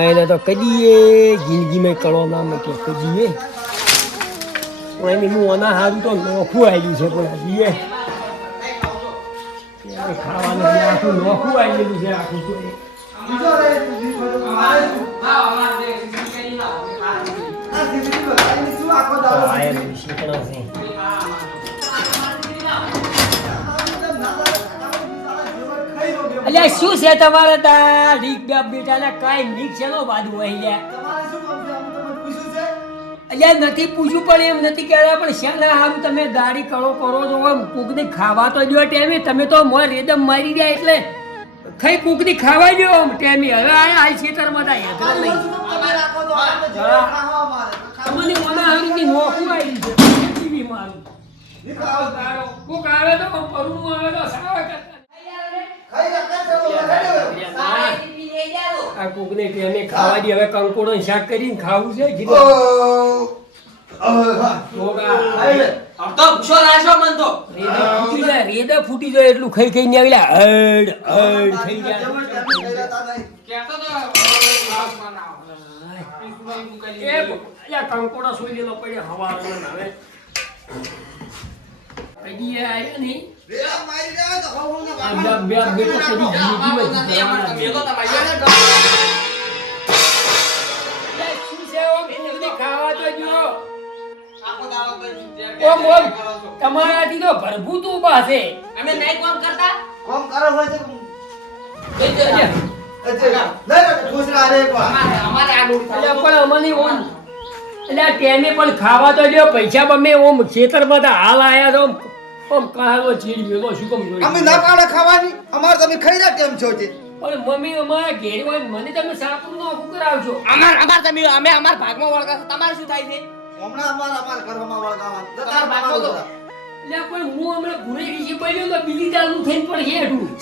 એને તો કદીએ, જિંદગીમાં કળો ના મૂક્યો કદીએ. એની હું ઓના હારું તો નોખું આવ્યું છે પણ હજીએ. ખાવાનું આખું નોખું આવી ગયું છે, આખું તો. શીકણો છે. અલ્યા શું છે તમારે તા રીક બાપ બેટાના કાંઈ નીક છે? નો બાદુ હોય લે અલ્યા નથી પૂછ્યું પણ એમ નથી કહેતા પણ શાના હારું તમે ગાડી કળો કરો છો આમ કૂકની ખાવા તો દો ટેમી તમે તો મોર રેદમ મારી ગયા એટલે ખાઈ કૂકની ખાવા દો આમ ટેમી. હવે આ હાલ ખેતરમાં તા હેતરા નહીં. તમને મને હારું ની નોખું આવી છે ટીવી મારું? કૂક આવે તો પરુનું આવે તો સાવા કરતા આ કૂકને ટેમે ખાવા દે હવે કંકોડો શાક કરીને ખાવું છે કીધું કોકા તો ભૂસો રાશો મન તો રેદા ફૂટી જાય એટલું ખાઈ ખાઈને આવેલા. હડ હડ થઈ જાય કહેતો તો એ કંકોડા સોઈ લેલો પડ્યા હવા તમારાથી તો ભરભૂત ઊભા છે અમે નહીં કોમ કરતા અમારે અમારે આ ડૂબ અલ્યા, પણ અમને ઓમ તેને ટેમે પણ ખાવા તો જો પૈસા બમે ઓમ ખેતર બધા હાલ આયા તો ઓમ કાળો ચીડ મેલો શું કમ જોઈ અમે ના કાળા ખાવાની અમારે તમે ખાઈ રહ્યા કેમ છો તે પણ મમ્મી અમારા ઘેર હોય મને તમે સાપુર નો આખું કરાવજો. અમાર અમાર તમે અમે અમાર ભાગમાં વળગા તમારે શું થાય છે? હમણાં અમારે અમારા ઘરમાં વળગાવા તમાર બાપો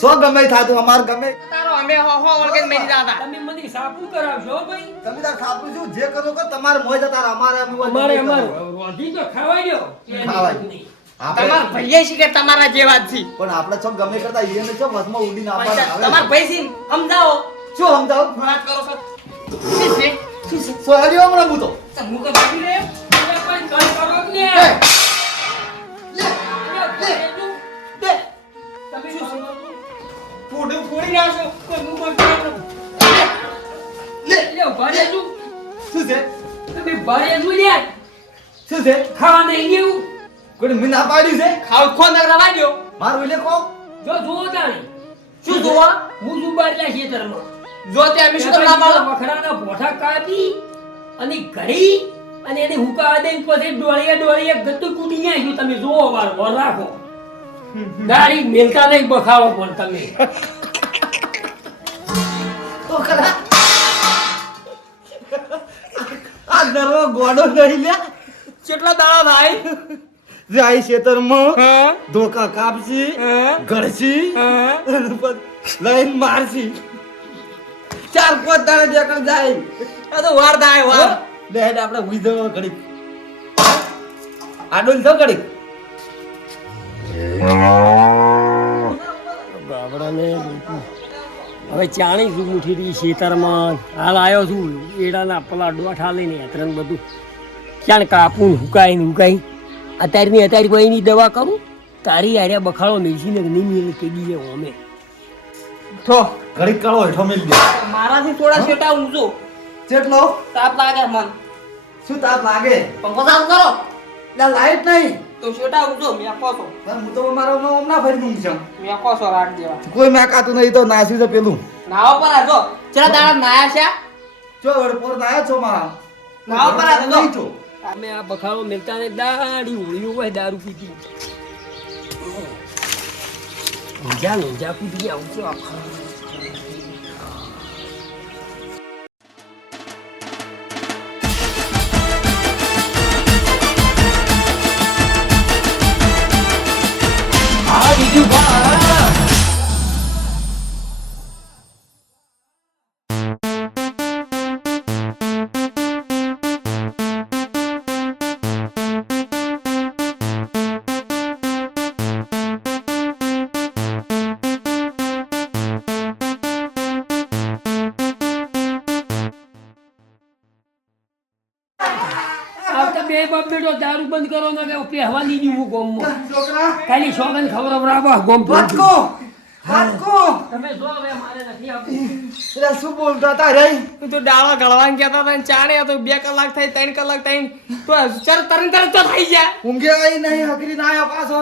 સો ગમે થાતું અમાર ગમે. તારો અમે હો હો વળગે મેરી જાતા. તમે મને સાપુર કરાવશો ભાઈ. તમે તાર ખાપું છું જે કરો કરો તમારે મોય જતા અમારે અમારે અમારે રોધી તો ખાવાય દો ખાવાય. તમાર આપણે છે કે તમારા જેવા જ છે. પણ આપણે છો ગમે કરતા છો. તમાર ભાઈ છે સમજાવો. શું સમજાવો? વાત કરો છો? શું છે? શું છે? સો હમણાં હું તો? હું તો ભાગી રહ્યો. પણ કરો ને. તમે શું કરો? ફોડું ફોડી નાખો કોઈ હું કોઈ કરવાનું. એટલે ઊભા રહેજો. શું છે? તમે ઊભા રહેજો લ્યા. શું છે? ખાવા નહીં દેવું. કોઈ મેં ના પાડ્યું છે? ખાવ ખોન રવા દો મારું એટલે કહો જો જોવો તાણે. શું જોવા હું છું બારલા ખેતરમાં જો તે અમે શું પાડો વખડાના કાપી અને ઘડી અને એને હુકા દઈને પછી ડોળીએ ડોળીએ ગતું કૂટી નાખ્યું. તમે જોવો વાર વર રાખો. દાઢી મેલતા નહીં બખાવો પણ તમે. તો ખરા આ દરવા ગોડો નહીં લે. કેટલા દાડા ભાઈ જાય ખેતરમાં હા? ધોકા અને પછી લઈને મારસી ચાર પાંચ દાડા દેકડ જાય. આ તો વાર દાય વાર. લે આપણે ઉઈ જવા ઘડીક. આડોલ તો ઘડીક. હવે ચાણી શું મુઠી હતી ખેતરમાં હાલ આવ્યો છું. એડાના પેલા ડોઠા લઈને હેતરન બધું. ક્યાં કાપું હુકાય ને હુકાઈ. અત્યારની અત્યારે કોઈની દવા કરું? તારી આર્યા બખાડો મેળસી ને નહીં મેળ કે દીએ અમે તો ઘડી કાળો હેઠો મેલ દે. મારાથી થોડા છેટા ઊંચો. જેટલો? તાપ લાગે મન. શું તાપ લાગે? પંખો ચાલુ કરો. લા લાઈટ નહીં. તો છેટા ઊંચો મેકો છો પણ હું તો મારો હમણાં ફરી દઉં છું. મેકો છો રાખ દેવા. કોઈ મેકાતું નહીં તો નાસ્યું છે પેલું. નાવા પર આજો ચલા દાડા નાયા છે? ચો વડપોર નાયા છો મારા. નાવા પર આજો નહીં છો. અમે આ બખાડો મેળતા ને દાડી હોળીઓ હોય દારૂ પીતી ઊંઝા ઊંઝા પીતી આવું છું આખા દારૂ બંધ કરો ને કે પહેવા નહીં દીધું ગોમમાં. છોકરા. ખાલી શોગન ખવડાવરાવો ગોમ વાટકો વાટકો તમે જો હવે મારે નથી આપવું એટલે શું બોલતા હતા રે? તું તો ડાળા ગળવાન કહેતા હતા ચાણે આ તો બે કલાક થાય ત્રણ કલાક થાય તો ચાલ તરત તરત તો થઈ જાય ઊંઘે આવી નહીં હકરી ના આવ્યો પાછો.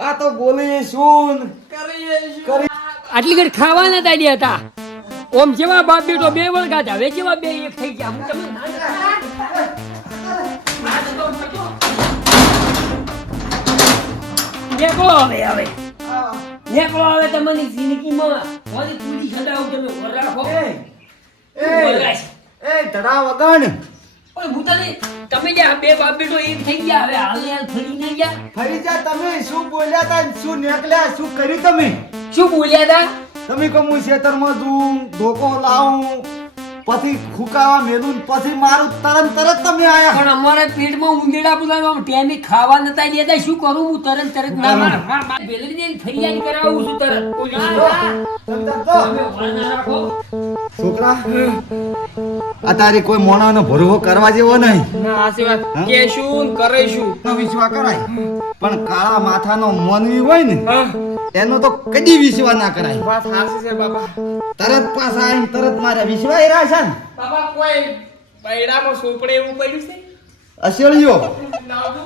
આ તો બોલી શું કરીએ શું? આટલી ઘડી ખાવાના દાડી હતા. ઓમ જેવા બાપ બેટો બે વળગા હતા હવે જેવા બે એક થઈ ગયા. હું તમને નીકળો હવે હવે. નીકળો હવે તમારી જિંદગીમાં. મારી પૂરી સદાવ તમે ઘર રાખો. એ એ ધડા વગણ ઓય હું તને તમે જે બે બાપ બેટો એક થઈ ગયા હવે હાલ હાલ ફરી ન ગયા? ફરી જા તમે શું બોલ્યા તા શું નીકળ્યા શું કર્યું તમે? શું બોલ્યા તા? તમે કહો હું ખેતરમાં જઉં ધોકો લાવું પછી ખુકાવા મેલું પછી મારું તરત તરત તમે આયા. પણ અમારે પેટમાં ઉંદેડા બોલાવા ટેમી ખાવા નતા દેતા શું કરું હું તરત તરત? ના માર બેલરી માર ફરિયાદ કરાવું છું તરત. છોકરા. આ તારી કોઈ મોણાનો ભરવો કરવા જેવો નહીં. ના આ હા? કેશું ને કરીશું. નો કરાય. પણ કાળા માથાનો મોનવી હોય ને એનો તો કદી વિશ્વા ના કરાય. વાત હાસી છે બાપા. તરત પાછા આવીને તરત મારે વિશ્વા એરા છે ને? બાપા કોઈ બૈડામાં સોપડે એવું પડ્યું છે? અસેળિયો નાવજો